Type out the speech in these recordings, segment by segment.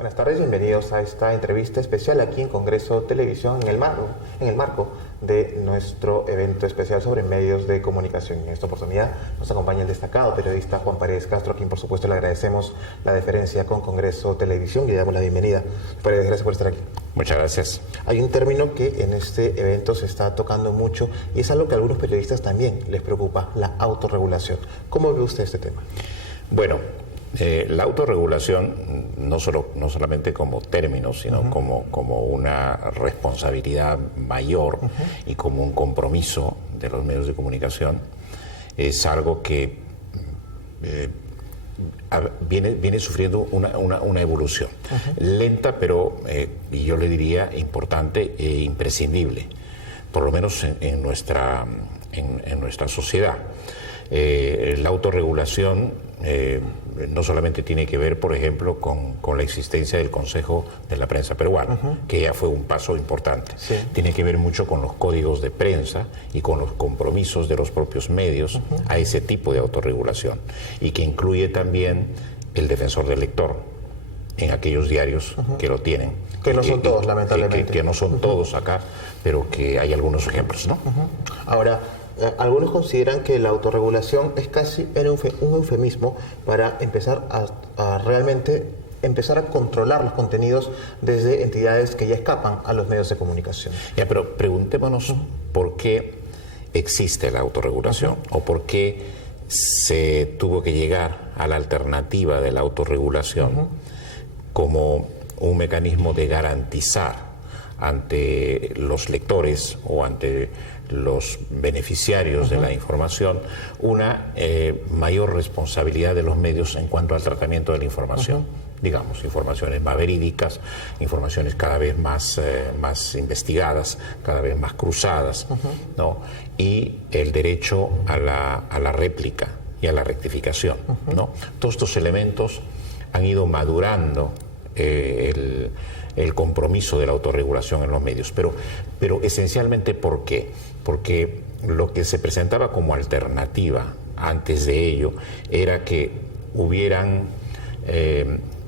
Buenas tardes, bienvenidos a esta entrevista especial aquí en Congreso Televisión en el marco de nuestro evento especial sobre medios de comunicación. En esta oportunidad nos acompaña el destacado periodista Juan Paredes Castro, a quien por supuesto le agradecemos la deferencia con Congreso Televisión y le damos la bienvenida. Paredes, gracias por estar aquí. Muchas gracias. Hay un término que en este evento se está tocando mucho y es algo que a algunos periodistas también les preocupa, la autorregulación. ¿Cómo ve usted este tema? Bueno, la autorregulación no solamente como término, sino como una responsabilidad mayor y como un compromiso de los medios de comunicación, es algo que viene sufriendo una evolución lenta, pero yo le diría importante e imprescindible, por lo menos en nuestra sociedad. La autorregulación no solamente tiene que ver, por ejemplo, con la existencia del Consejo de la Prensa Peruana, que ya fue un paso importante. Sí. Tiene que ver mucho con los códigos de prensa y con los compromisos de los propios medios a ese tipo de autorregulación, y que incluye también el defensor del lector en aquellos diarios que lo tienen. Que no son todos, lamentablemente. Que no son todos acá, pero que hay algunos ejemplos, ¿no? Ahora, algunos consideran que la autorregulación es casi un eufemismo para empezar a realmente empezar a controlar los contenidos desde entidades que ya escapan a los medios de comunicación. Ya, pero preguntémonos por qué existe la autorregulación o por qué se tuvo que llegar a la alternativa de la autorregulación como un mecanismo de garantizar ante los lectores o ante los beneficiarios de la información una mayor responsabilidad de los medios en cuanto al tratamiento de la información. Digamos, informaciones más verídicas, informaciones cada vez más investigadas, cada vez más cruzadas, ¿no? Y el derecho a la réplica y a la rectificación, ¿no? Todos estos elementos han ido madurando el compromiso de la autorregulación en los medios, pero esencialmente ¿por qué? Porque lo que se presentaba como alternativa antes de ello era que hubieran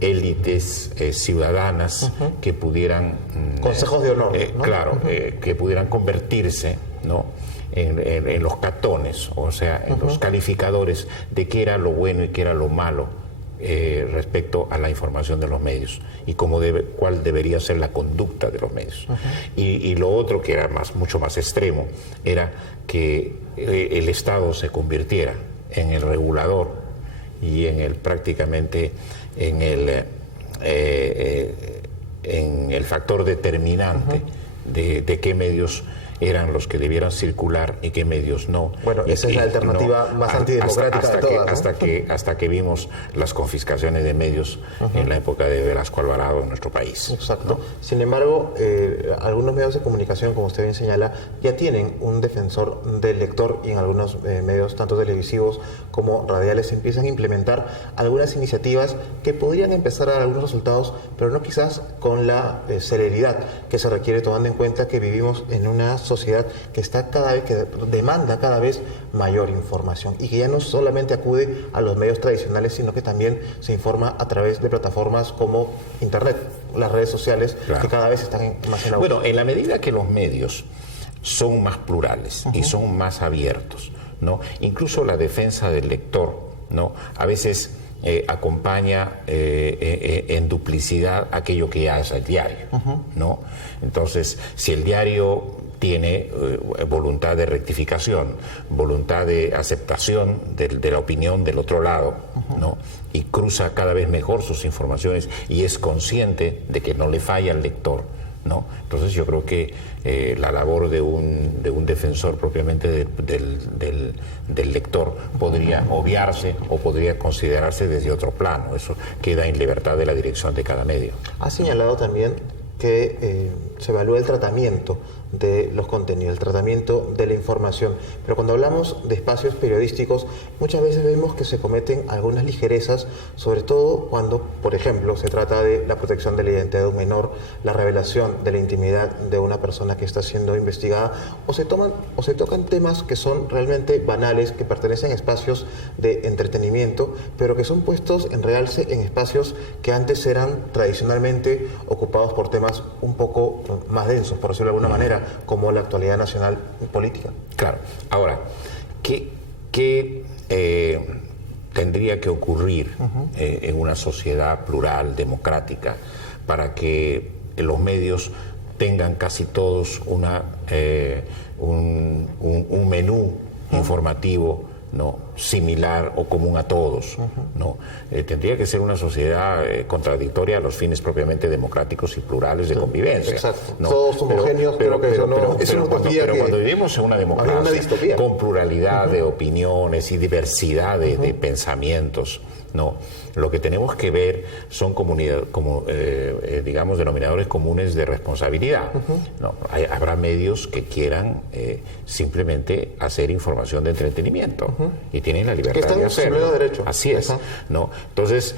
élites ciudadanas que pudieran... consejos de honor, ¿no? Claro, que pudieran convertirse, ¿no?, en los catones, o sea, en los calificadores de qué era lo bueno y qué era lo malo respecto a la información de los medios y cuál debería ser la conducta de los medios. Y lo otro, que era mucho más extremo, era que el Estado se convirtiera en el regulador y prácticamente en el factor determinante de qué medios eran los que debieran circular y qué medios no. Bueno, esa es la alternativa más antidemocrática de todas, ¿no? hasta que vimos las confiscaciones de medios en la época de Velasco Alvarado en nuestro país. Exacto. ¿No? Sin embargo, algunos medios de comunicación, como usted bien señala, ya tienen un defensor del lector, y en algunos medios, tanto televisivos como radiales, empiezan a implementar algunas iniciativas que podrían empezar a dar algunos resultados, pero no quizás con la celeridad que se requiere, tomando en cuenta que vivimos en una sociedad que demanda cada vez mayor información y que ya no solamente acude a los medios tradicionales, sino que también se informa a través de plataformas como Internet, las redes sociales, claro, que cada vez están más en auge. Bueno, en la medida que los medios son más plurales y son más abiertos, ¿no?, incluso la defensa del lector, ¿no?, a veces acompaña en duplicidad aquello que hace el diario, ¿no? Entonces, si el diario tiene voluntad de rectificación, voluntad de aceptación de la opinión del otro lado, ¿no?, y cruza cada vez mejor sus informaciones y es consciente de que no le falla al lector, ¿no? Entonces yo creo que la labor de un defensor propiamente del lector podría obviarse o podría considerarse desde otro plano. Eso queda en libertad de la dirección de cada medio. Ha señalado también que se evalúa el tratamiento de los contenidos, el tratamiento de la información. Pero cuando hablamos de espacios periodísticos, muchas veces vemos que se cometen algunas ligerezas, sobre todo cuando, por ejemplo, se trata de la protección de la identidad de un menor, la revelación de la intimidad de una persona que está siendo investigada, o se tocan temas que son realmente banales, que pertenecen a espacios de entretenimiento, pero que son puestos en realce en espacios que antes eran tradicionalmente ocupados por temas un poco más densos, por decirlo de alguna manera, como la actualidad nacional política. Claro. Ahora, ¿qué tendría que ocurrir en una sociedad plural, democrática, para que los medios tengan casi todos un menú informativo, ¿no?, similar o común a todos, ¿no? Tendría que ser una sociedad contradictoria a los fines propiamente democráticos y plurales de convivencia. Exacto. ¿no? Todos homogéneos, creo que eso no es una utopía. Pero cuando vivimos en una democracia con pluralidad de opiniones y diversidad de pensamientos, ¿no?, lo que tenemos que ver son digamos, denominadores comunes de responsabilidad. ¿No? Habrá medios que quieran simplemente hacer información de entretenimiento y tienen la libertad de hacerlo. Derecho. Así es. ¿No? Entonces,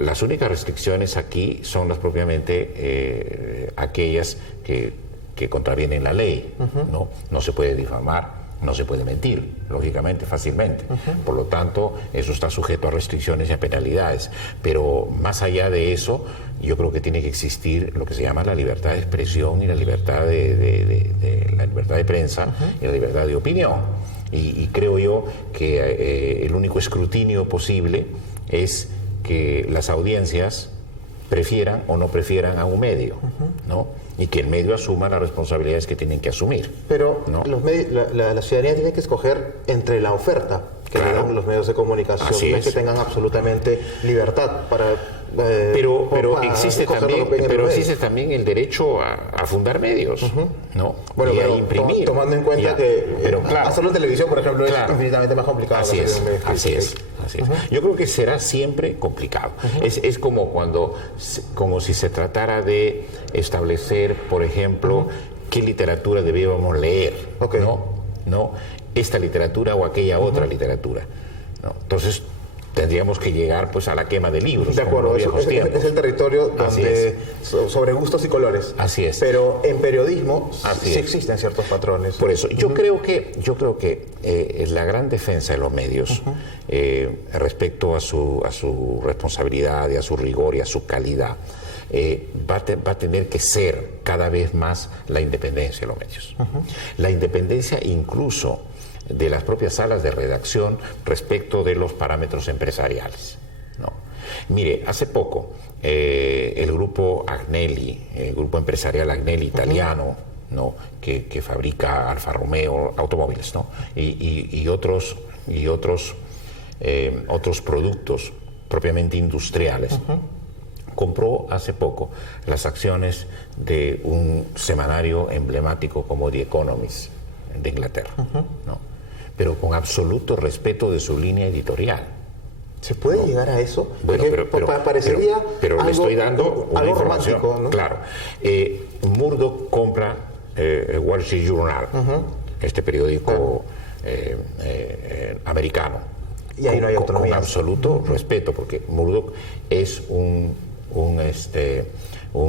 las únicas restricciones aquí son las propiamente aquellas que contravienen la ley. ¿No? No se puede difamar, no se puede mentir, lógicamente, fácilmente. Por lo tanto, eso está sujeto a restricciones y a penalidades. Pero más allá de eso, yo creo que tiene que existir lo que se llama la libertad de expresión y la libertad la libertad de prensa y la libertad de opinión. Y creo yo que el único escrutinio posible es que las audiencias prefieran o no prefieran a un medio, ¿no? Y que el medio asuma las responsabilidades que tienen que asumir. Pero ¿no? la ciudadanía tiene que escoger entre la oferta que le dan los medios de comunicación. Así no es que tengan absolutamente libertad para... pero existe también el derecho a fundar medios, ¿no? Bueno, y a imprimir. Tomando en cuenta hacerlo en televisión, por ejemplo, es infinitamente más complicado. Así es. Yo creo que será siempre complicado. Es como si se tratara de establecer, por ejemplo, qué literatura debíamos leer, ¿no? Esta literatura o aquella otra literatura, ¿no? Entonces tendríamos que llegar pues a la quema de libros. De acuerdo, es el territorio donde sobre gustos y colores. Así es. Pero en periodismo sí existen ciertos patrones. Por eso, yo creo que la gran defensa de los medios respecto a su responsabilidad y a su rigor y a su calidad va a tener que ser cada vez más la independencia de los medios. La independencia incluso de las propias salas de redacción respecto de los parámetros empresariales, ¿no? Mire, hace poco el grupo Agnelli, el grupo empresarial Agnelli italiano, ¿no?, que fabrica Alfa Romeo automóviles, ¿no?, y otros productos propiamente industriales, compró hace poco las acciones de un semanario emblemático como The Economist de Inglaterra, ¿no?, pero con absoluto respeto de su línea editorial. ¿Se puede llegar a eso? Bueno, parecería pero le estoy dando una información. ¿No? Claro. Murdoch compra Wall Street Journal, este periódico americano. Y ahí no hay autonomía. Con absoluto respeto, porque Murdoch es un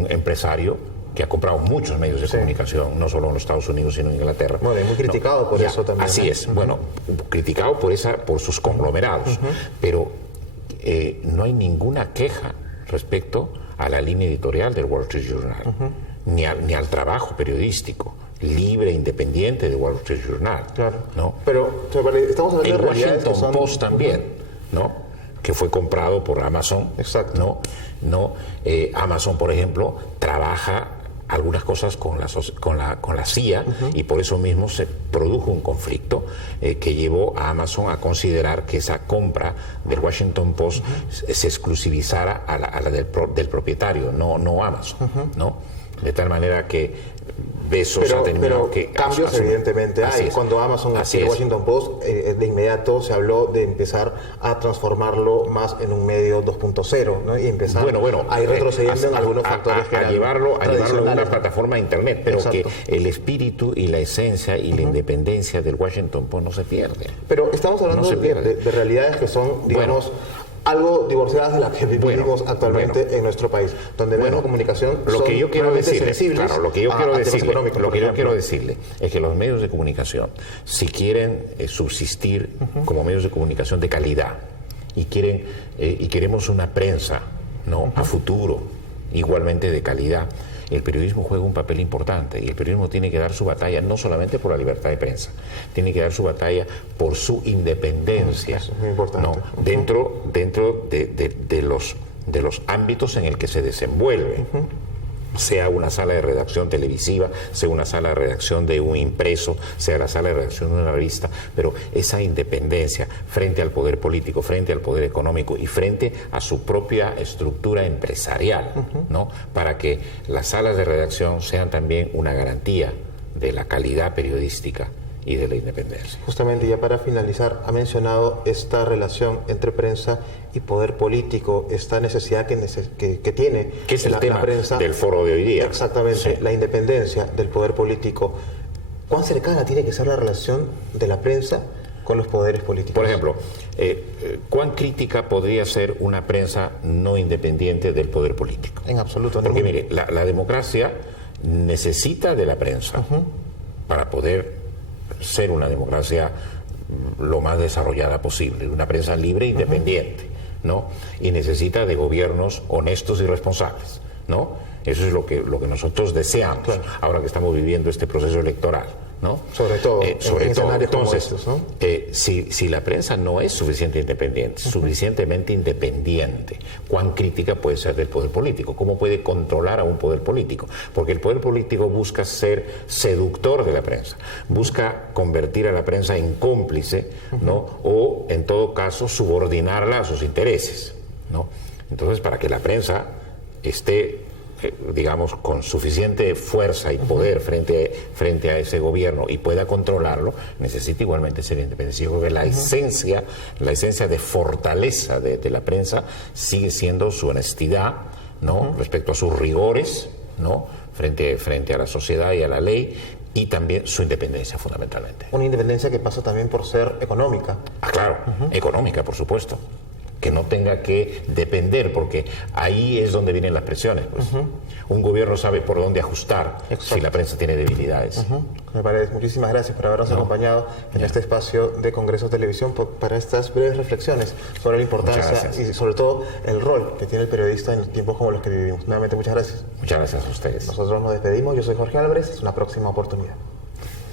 empresario que ha comprado muchos medios de comunicación, no solo en los Estados Unidos, sino en Inglaterra. Bueno, y muy criticado por eso también. Así es, bueno, criticado por sus conglomerados, pero no hay ninguna queja respecto a la línea editorial del Wall Street Journal, ni al trabajo periodístico libre e independiente de Wall Street Journal. Claro. ¿No? Pero estamos hablando el de Washington Post también, ¿no?, que fue comprado por Amazon. Exacto. ¿no? Amazon, por ejemplo, trabaja algunas cosas con la CIA, y por eso mismo se produjo un conflicto que llevó a Amazon a considerar que esa compra del Washington Post se exclusivizara a la del propietario, no Amazon, ¿no? De tal manera que Bezos ha terminado pero cambios evidentemente hay. Cuando Amazon adquiere Washington Post, de inmediato se habló de empezar a transformarlo más en un medio 2.0, ¿no? Y empezar a ir retrocediendo en algunos factores a llevarlo en una plataforma de internet, pero que el espíritu y la esencia y la independencia del Washington Post no se pierde. Pero estamos hablando de realidades que son, digamos, algo divorciadas de la que vivimos actualmente en nuestro país, donde medios de comunicación lo que yo quiero decirle, sensibles lo que yo quiero decirle es que los medios de comunicación, si quieren subsistir como medios de comunicación de calidad y queremos una prensa, ¿no?, a futuro igualmente de calidad, el periodismo juega un papel importante y el periodismo tiene que dar su batalla no solamente por la libertad de prensa, tiene que dar su batalla por su independencia. Eso es muy importante. ¿No? Dentro de los ámbitos en el que se desenvuelve. Sea una sala de redacción televisiva, sea una sala de redacción de un impreso, sea la sala de redacción de una revista, pero esa independencia frente al poder político, frente al poder económico y frente a su propia estructura empresarial, ¿no?, para que las salas de redacción sean también una garantía de la calidad periodística y de la independencia. Justamente, ya para finalizar, ha mencionado esta relación entre prensa y poder político, esta necesidad que tiene ¿Qué es el tema la prensa del foro de hoy día? Exactamente, sí. La independencia del poder político. ¿Cuán cercana tiene que ser la relación de la prensa con los poderes políticos? Por ejemplo, ¿cuán crítica podría ser una prensa no independiente del poder político? En absoluto. Porque mire, la democracia necesita de la prensa para poder ser una democracia lo más desarrollada posible, una prensa libre e independiente, ¿no? Y necesita de gobiernos honestos y responsables, ¿no? Eso es lo que nosotros deseamos, claro, ahora que estamos viviendo este proceso electoral, ¿no? Sobre todo en escenarios como estos, ¿no? Si la prensa no es suficientemente independiente, ¿cuán crítica puede ser del poder político? ¿Cómo puede controlar a un poder político? Porque el poder político busca ser seductor de la prensa, busca convertir a la prensa en cómplice, ¿no?, o en todo caso subordinarla a sus intereses, ¿no? Entonces, para que la prensa esté digamos, con suficiente fuerza y poder frente a ese gobierno y pueda controlarlo, necesita igualmente ser independiente. Yo creo que la esencia de fortaleza de la prensa sigue siendo su honestidad, ¿no?, respecto a sus rigores, ¿no?, frente a la sociedad y a la ley, y también su independencia, fundamentalmente. Una independencia que pasa también por ser económica. Ah, claro, económica, por supuesto. Que no tenga que depender, porque ahí es donde vienen las presiones. Pues. Un gobierno sabe por dónde ajustar. Exacto. Si la prensa tiene debilidades. Me parece. Muchísimas gracias por habernos acompañado en este espacio de Congreso Televisión para estas breves reflexiones sobre la importancia y sobre todo el rol que tiene el periodista en tiempos como los que vivimos. Nuevamente, muchas gracias. Muchas gracias a ustedes. Nosotros nos despedimos. Yo soy Jorge Álvarez. Hasta una próxima oportunidad.